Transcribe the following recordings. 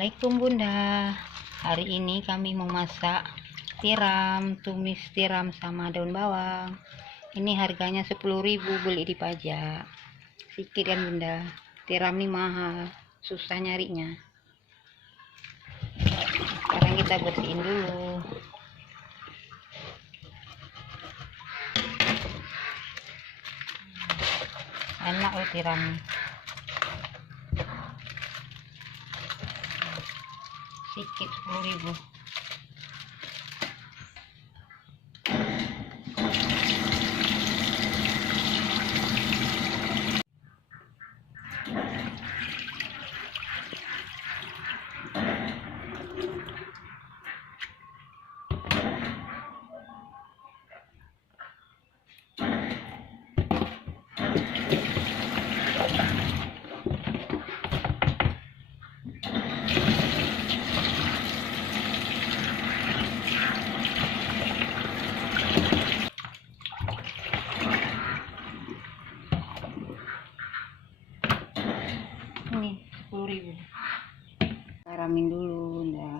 Assalamualaikum Bunda. Hari ini kami mau masak tiram, tumis tiram sama daun bawang. Ini harganya 10.000, beli di pajak. Sedikit kan Bunda. Tiram ini mahal, susah nyarinya. Sekarang kita bersihin dulu. Enak loh tiram. Sedikit 10.000. Ini 10.000. Taramin dulu Bunda.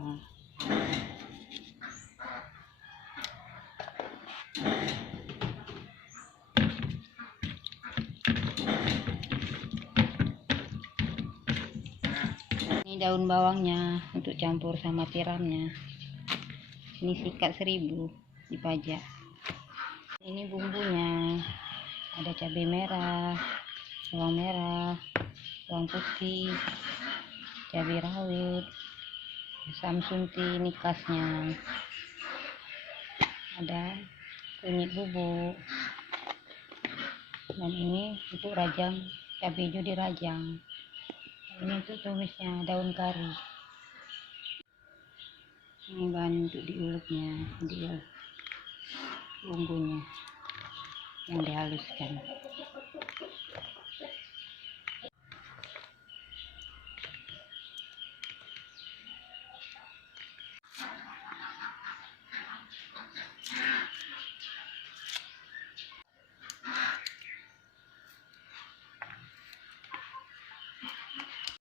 Ini daun bawangnya untuk campur sama tiramnya. Ini sikat 1.000 di pajak. Ini bumbunya, ada cabai merah, bawang putih, cabai rawit, asam sunti, ini khasnya, ada kunyit bubuk, dan ini untuk rajang, cabai hijau dirajang. Ini untuk tumisnya, daun kari. Ini bahan untuk diuleknya, dia bumbunya yang dihaluskan.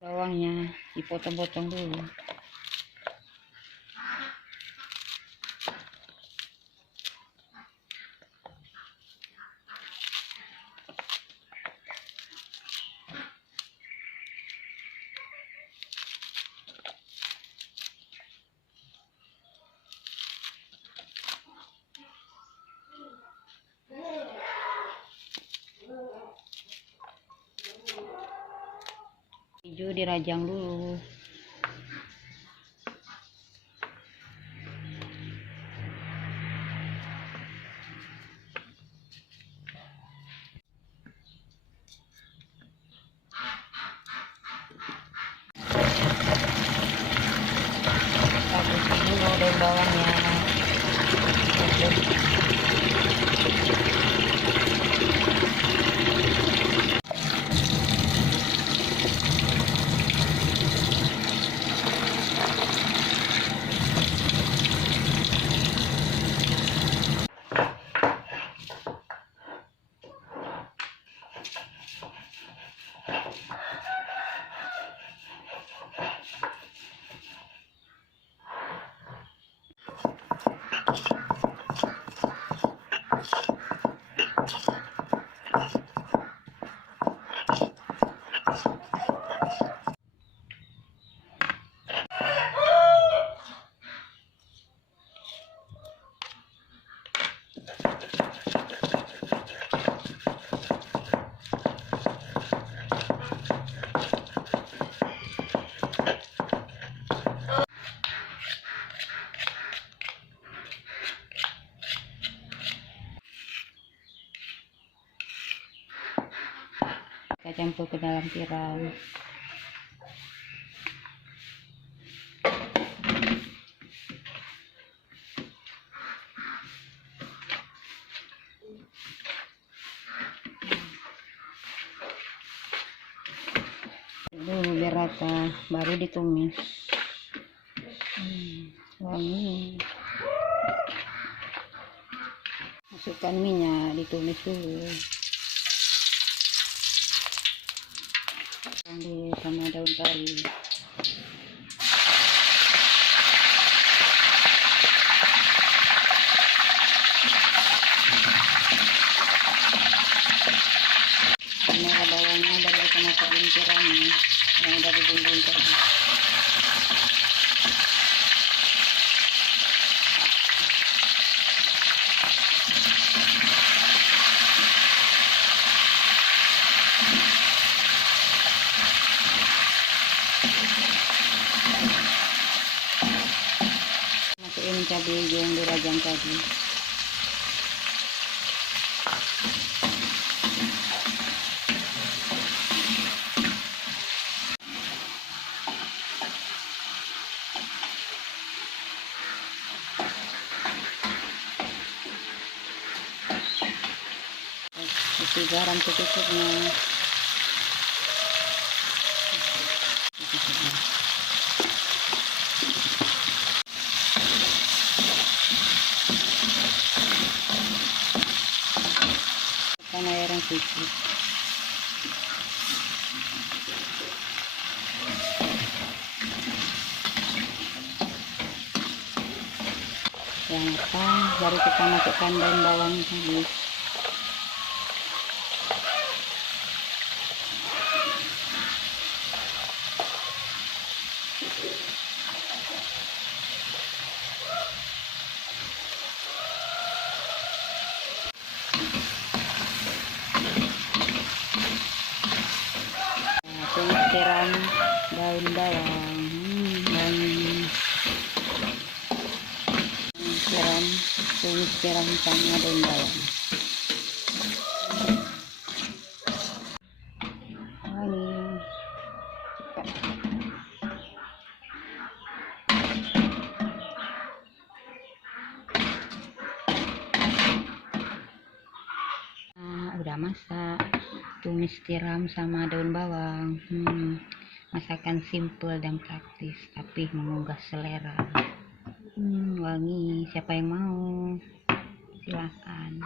Bawangnya dipotong-potong dulu. Hijau dirajang dulu. Taburin dulu daun bawangnya. Kita campur ke dalam tiram. Dulu biar rata, baru ditumis. Wangi. Masukkan minyak, ditumis dulu. Sama daun kari. cabai hijau yang dirajang tadi. Kasih garam secukupnya. Tekan air yang sedikit. Yang matang, baru kita masukkan daun bawang tadi. Tumis tiram daun bawang, tumis tiram sama daun bawang. Udah masak, tumis tiram sama daun bawang. Masakan simple dan praktis tapi menggugah selera. Wangi. Siapa yang mau? Silakan.